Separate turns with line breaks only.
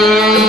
Yeah.